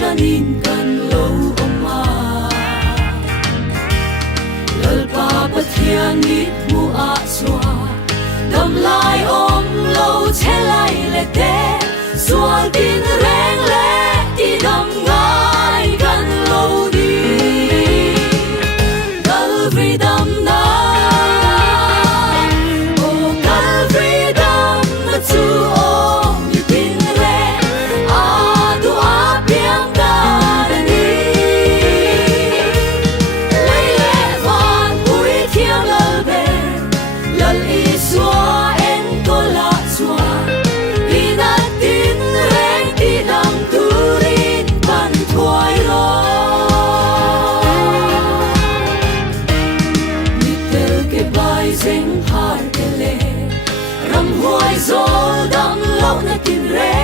shanin kan lo oma lal pa pathian nit mu a chua dam lai om lo che lai le te sual tin reng le ti dam ngai kan lo di Calvary dam na o Calvary dam na chu om ni tin re a du a piang da ni lei le van pui thiang lal be lal i sua en ko la sua ina tin reng ti dam turin ban thuai lo Sing har kele ram huai zol dam lo na tin re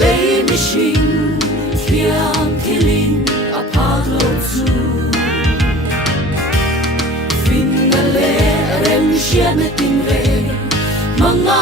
lei mi shing thiam thilin apalo zu fin na le rem shia na tin re manga